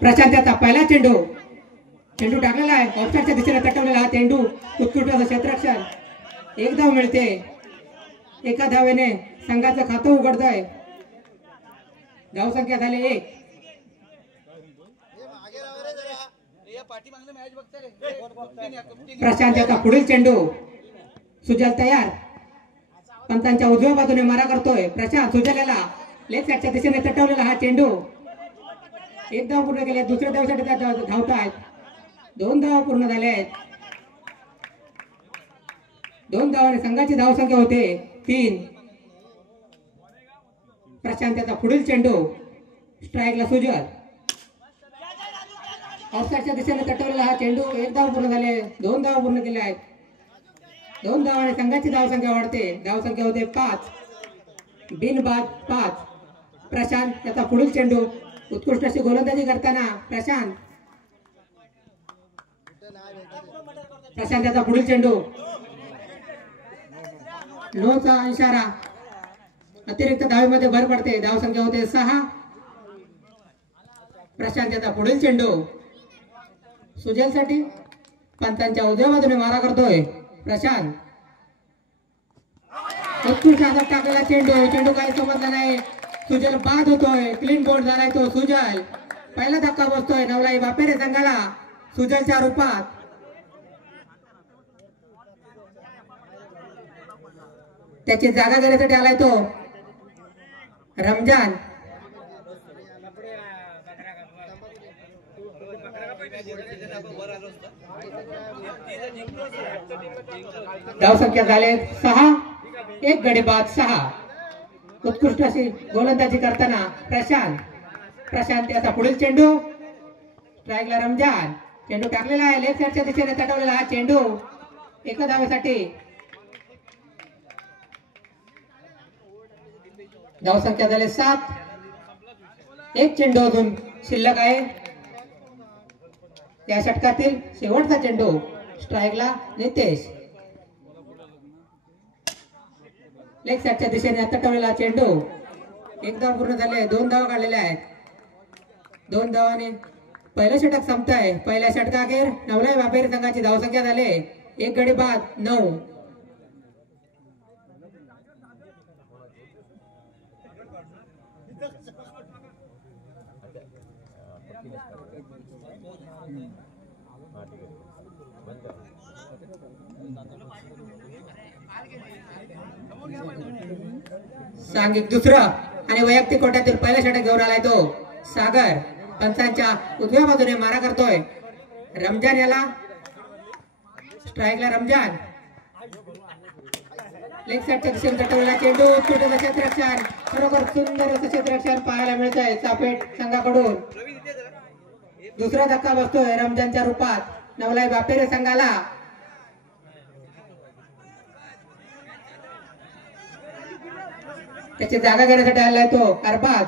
प्रशांत याचा पहिला चेंडू टाकलेला आहे. ऑफसाईडच्या दिशेने तटवलेला हा चेंडू उत्कृष्ट क्षेत्ररक्षण. एक धाव मिळते. एका धावेने संघाचं खातं उघडतंय. धावसंख्या झाली 1. प्रशांत याचा पुढील चेंडू सुजल तयार. पंतांच्या उजव्या बाजूने मारा करतोय प्रशांत. सुजल याला लेग साईडच्या दिशेने तटवलेला हा चेंडू. एक धाव पूर्ण केले. दुसऱ्या धावसाठी धावत आहेत. 2 धावा पूर्ण झाल्या आहेत. 2 धावाने संघाची धावसंख्या होते 3. प्रशांत याचा पुढील चेंडू स्ट्राईकला सुजल. ऑफसाईडच्या दिशेने तटवलेला हा चेंडू. 1 धाव पूर्ण झाले. 2 धावा पूर्ण केल्या आहेत. 2 धावाने संघाची धावसंख्या वाढते. धावसंख्या होते 5. बिनबाद 5. प्रशांत याचा पुढील चेंडू. उत्कृष्ट अशी गोलंदाजी करताना प्रशांत याचा पुढील चेंडू. नोचा इशारा. अतिरिक्त धावेमध्ये भर पडते. धावसंख्या होते 6. प्रशांत याचा पुढील चेंडू सुजलसाठी. पंतांच्या उजव्या बाजूने मारा करतोय प्रशांत. उत्कृष्ट असा टाकलेला चेंडू काही समजला नाही. सुजल बाद होतोय. क्लीन बोल्ड झालाय तो सुजल. पहिला धक्का बसतोय नवलाई बापेरे संघाला सुजलच्या रूपात. त्याची जागा घेण्यासाठी आलाय तो रमजान. धावसंख्या झाले 6. 1 गडी बाद 6. उत्कृष्ट अशी गोलंदाजी करताना प्रशांत याचा पुढील चेंडू स्ट्राईकला रमजान. चेंडू टाकलेला आहे. लेफ्ट साईडच्या दिशेने तटवलेला हा चेंडू. एका धावेसाठी. धावसंख्या झाले 7. 1 चेंडू अजून शिल्लक आहे. या षटकातील शेवटचा चेंडू स्ट्राईकला नितेश. लेग साईडच्या दिशेने तटवलेला चेंडू. 1 धाव पूर्ण झाले. 2 धावा काढलेल्या आहेत. 2 धावाने पहिलं षटक संपतंय. पहिल्या षटकाखेर नवलाई बापेरे संघाची धावसंख्या झाले 1 गडी बाद 9. सांघिक दुसरं आणि वैयक्तिक कोट्यातील पहिला षटक घेऊन आलाय तो सागर. पंचांच्या उजव्या बाजूने मारा करतोय रमजान याला. स्ट्राईकला रमजान. लेग साईडच्या दिशेने तटवलेला चेंडू. छोटं क्षेत्ररक्षण. खरोखर सुंदर असं क्षेत्ररक्षण पाहायला मिळतंय चापेट संघाकडून. दुसरा धक्का बसतोय रमजानच्या रूपात नवलाई बापेरे संघाला. त्याची जागा घेण्यासाठी आलाय तो अरबाज.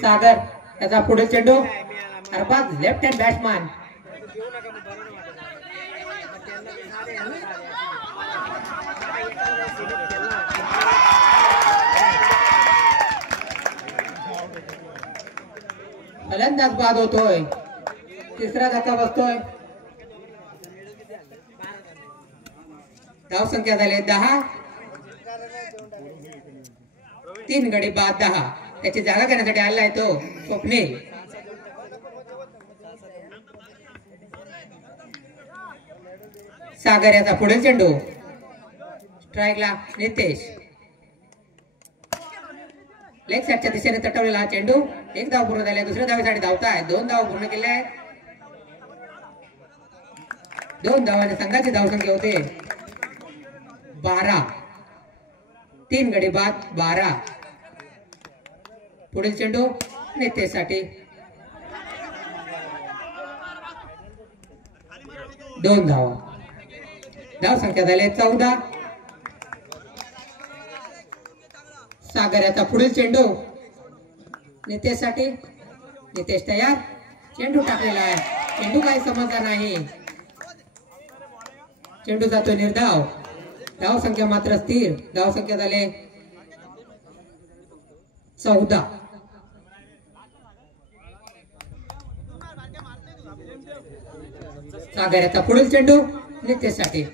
सागर याचा पुढील चेंडू. Arbaaz left hand batsman. फलंदाज बाद होतोय. तिसरा धक्का बसतोय. धाव संख्या झाली 10. 3 गडी बाद 10. त्याची जागा घेण्यासाठी आलाय तो स्वप्नील. सागर याचा पुढील चेंडू. स्ट्राईकला नितेश. लेग साईडच्या दिशेने तटवलेला हा चेंडू. 1 धाव पूर्ण झाले. दुसऱ्या धावेसाठी धावताय. 2 धाव पूर्ण केले आहेत. 2 धावाने संघाची धावसंख्या होते 12. 3 गडी बाद 12. पुढील चेंडू नितेशसाठी. 2 धावा. धाव संख्या झाली 14. सागर याचा पुढील चेंडू नितेशसाठी. नितेश तयार. चेंडू टाकलेला आहे. चेंडू काही समजला नाही. चेंडू जातो निर्धाव. धाव संख्या मात्र स्थिर. धाव संख्या झाले 14. सागर याचा पुढील चेंडू नितेशसाठी.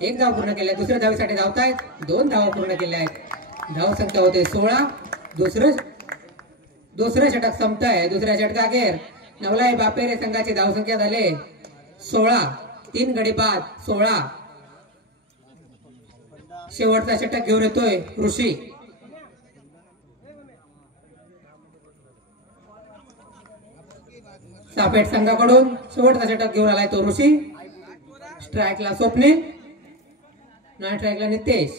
एक धाव पूर्ण केलाय. दुसऱ्या धावीसाठी धावतायत. 2 धावा पूर्ण केल्या आहेत. धाव संख्या होते 16. दुसरं षटक संपतंय. दुसऱ्या षटकाखेर नवलाई बापेरे संघाची धाव संख्या झाले 16. 3 गडी बाद 16. शेवटचा षटक घेऊन येतोय ऋषी. सापेट संघाकडून शेवटचा षटक घेऊन आलाय तो ऋषी. स्ट्राईकला स्वप्नील. नॉन स्ट्राईकला नितेश.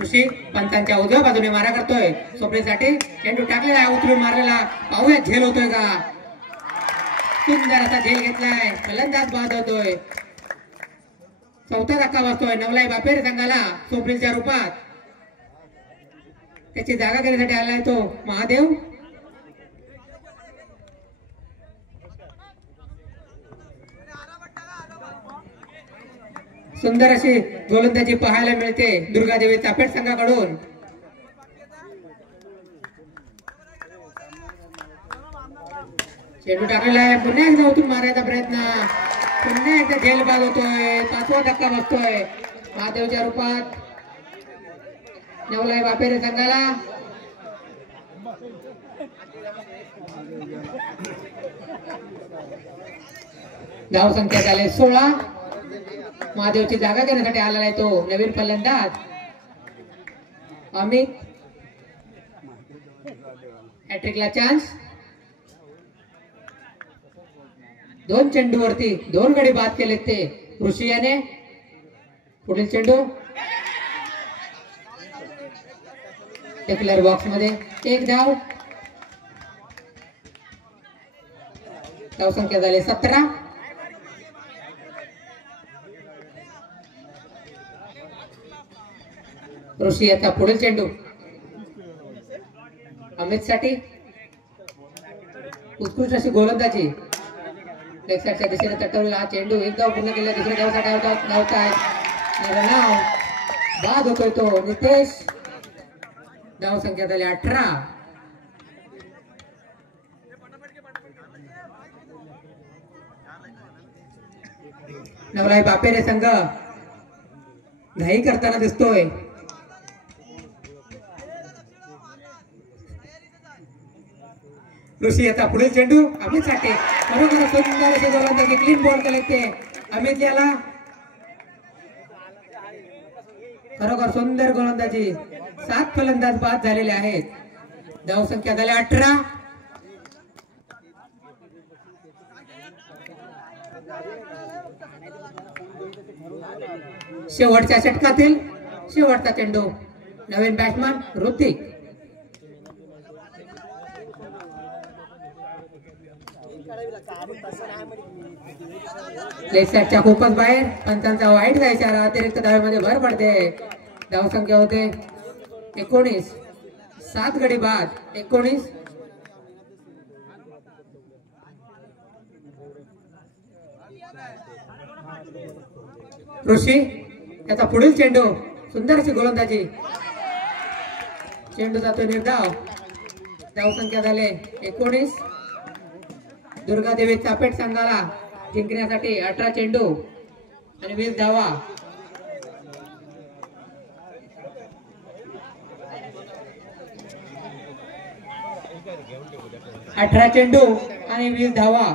ऋषी पंतांच्या उजव्या बाजूने मारा करतोय. स्वप्नीलसाठी चेंडू टाकलेला आहे. उचलून मारलेला. पाहूया झेल होतोय का. सुंदर असा झेल घेतलाय. फलंदाज बाद होतोय. चौथा धक्का बसतोय नवलाई बापेरे संघाला स्वप्नीलच्या रूपात. त्याची जागा घेण्यासाठी आलाय तो महादेव. सुंदर अशी गोलंदाजी पाहायला मिळते दुर्गादेवी चापेट संघाकडून. चेंडू टाकलेला आहे. पुन्हा एकदा उतरून मारायचा प्रयत्न. पुन्हा एकदा झेल बाद होतोय. 5वा धक्का बसतोय महादेवच्या रूपात नवलाई बापेरे संघाला. धाव संख्या झाले 16. महादेवची जागा घेण्यासाठी आलेला आहे तो नवीन फलंदाज अमित. हॅट्रिकला चान्स. 2 चेंडूवरती 2 गडी बाद केले ते ऋषी याने. पुढील चेंडू टेक्लर बॉक्स मध्ये. 1 धाव. धाव संख्या झाली 17. ऋषी याचा पुढील चेंडू अमित साठी. उत्कृष्ट अशी गोलंदाजी. लेग साईडच्या दिशेने तटवलेला हा चेंडू. 1 धाव पूर्ण केला. दुसऱ्या धावासाठी धावतायत. नाव बाद होतोय तो नितेश. धाव संख्या झाली 18. नवलाई बापेरे संघ घाई करताना दिसतोय. ऋषी याचा पुढील चेंडू अमित साठी. खरोखर सुंदर अशी गोलंदाजी. क्लीन बॉल केले ते अमित याला. खरोखर सुंदर गोलंदाजी. 7 फलंदाज बाद झालेले आहेत. धाव संख्या झाली 18. शेवटच्या षटकातील शेवटचा चेंडू नवीन बॅट्समन ऋतिक. लेग साईडच्या खूपच बाहेर. पंचांचा वाईट जायचा. अतिरिक्त धावेमध्ये भर पडते. धाव संख्या होते 19. 7 गडी बाद 19. ऋषी त्याचा पुढील चेंडू. सुंदर अशी गोलंदाजी. चेंडू जातो निर्धाव. धाव संख्या झाले 19. दुर्गादेवी चापेट संघाला जिंकण्यासाठी 18 चेंडू आणि 20 धावा. 18 चेंडू आणि 20 धावा.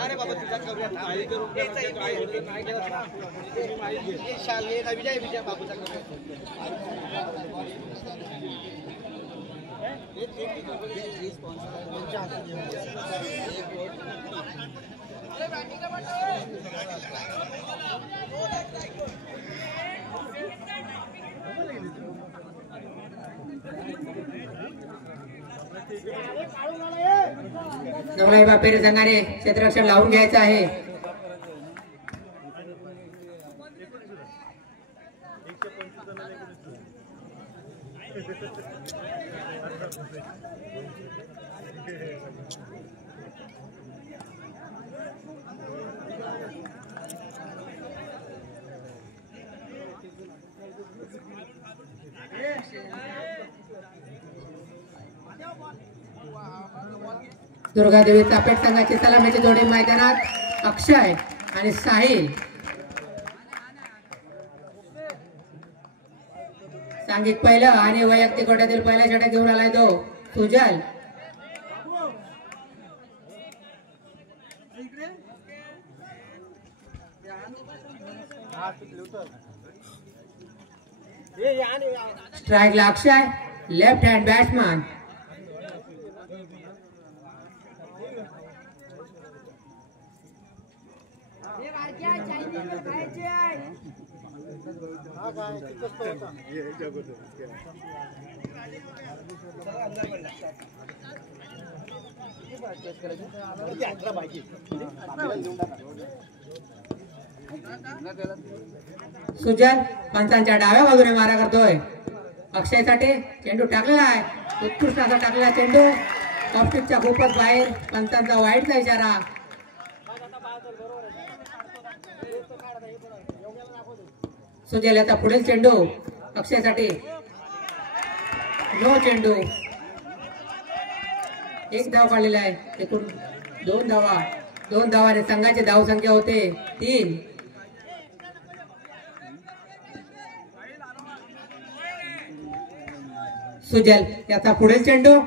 अरे बाबा तुझा करूया आई करून ये शाल ये ना विजय बाबूचा करूया नवलाई बापेरे संघाने क्षेत्ररक्षण लावून घ्यायचं आहे. दुर्गादेवी चापेट संघाची सलामीची जोडी मैदानात. अक्षय आणि साहिल. सांघिक पहिलं आणि वैयक्तिक गोट्यातील पहिल्या षटक घेऊन आलाय तो सुजल. स्ट्राईकला अक्षय, लेफ्ट हँड बॅट्समन. सुजल पंचांच्या डाव्या बाजूने मारा करतोय. अक्षयसाठी चेंडू टाकलेला आहे. उत्कृष्ट असा टाकलेला चेंडू ऑप्टिकच्या खूपच बाहेर. पंचांचा वाईटचा इशारा. सुजल याचा पुढील चेंडू अक्षयसाठी. नो चेंडू. एक धाव काढलेला आहे. एकूण 2 धावा. 2 धावाने संघाची धाव संख्या होते 3. सुजल याचा पुढील चेंडू.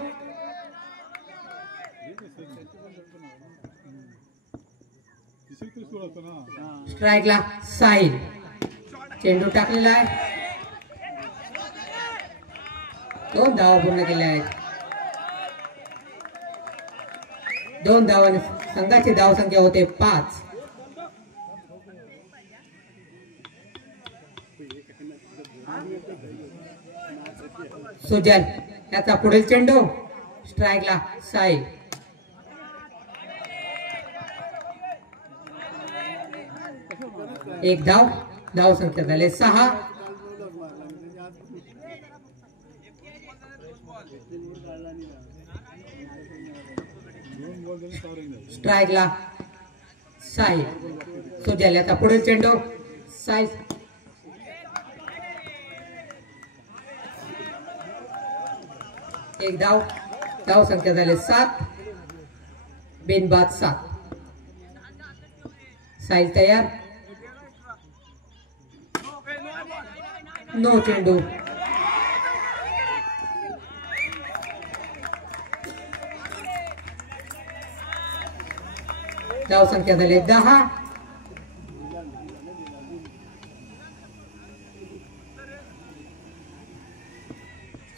स्ट्राईकला साहिल. चेंडू टाकलेला आहे. 2 धावा पूर्ण केल्या आहेत. 2 धावाने संघाची धाव संख्या होते 5. सुजल याचा पुढील चेंडू. स्ट्राईकला साहिल. एक धाव. धाव संख्या झाले 6. स्ट्राईकला साहिल. सुजल याचा पुढील चेंडू. साहिल एक धाव. धाव संख्या झाले 7. बिनबाद 7. साहिल तयार. नो चेंडू. धाव संख्या झाली 10.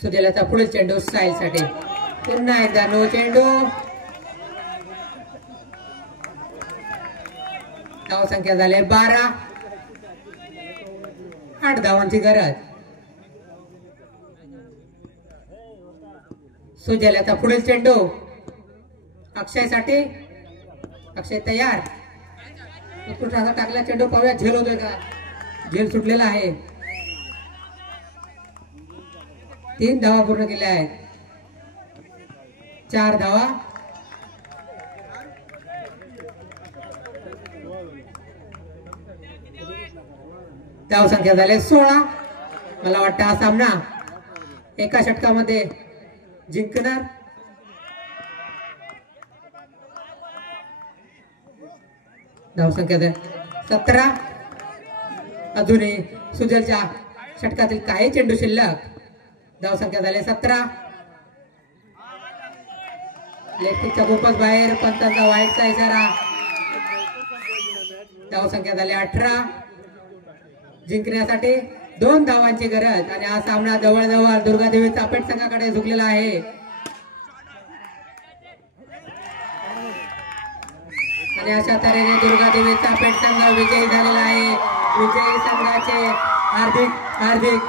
सुजलाचा पुढील चेंडू साहिल साठी. पुन्हा एकदा नो चेंडू. धाव संख्या झाली 12. 8 धावांची गरज. सुजलाचा पुढील चेंडू अक्षय साठी. अक्षय तयार. उत्कृष्ट असा टाकला चेंडू. पाहूया झेल होतोय का. झेल सुटलेला आहे. 3 धावा पूर्ण केल्या आहेत. 4 धावा. धाव संख्या झाले 16. मला वाटतं हा सामना एका षटकामध्ये जिंकणार. धाव संख्या 17. अजूनही सुजलच्या षटकातील काही चेंडू शिल्लक. धाव संख्या झाले 17. लेफ्टच्या खूपच बाहेर. पंचांचा वाईटचा इशारा. धाव संख्या झाली 18. जिंकण्यासाठी 2 धावांची गरज. आणि हा सामना जवळजवळ दुर्गादेवी चापेट संघाकडे झुकलेला आहे. आणि अशा तऱ्हेने दुर्गादेवीचा पेठ संघ विजयी झालेला आहे. विजयी संघाचे हार्दिक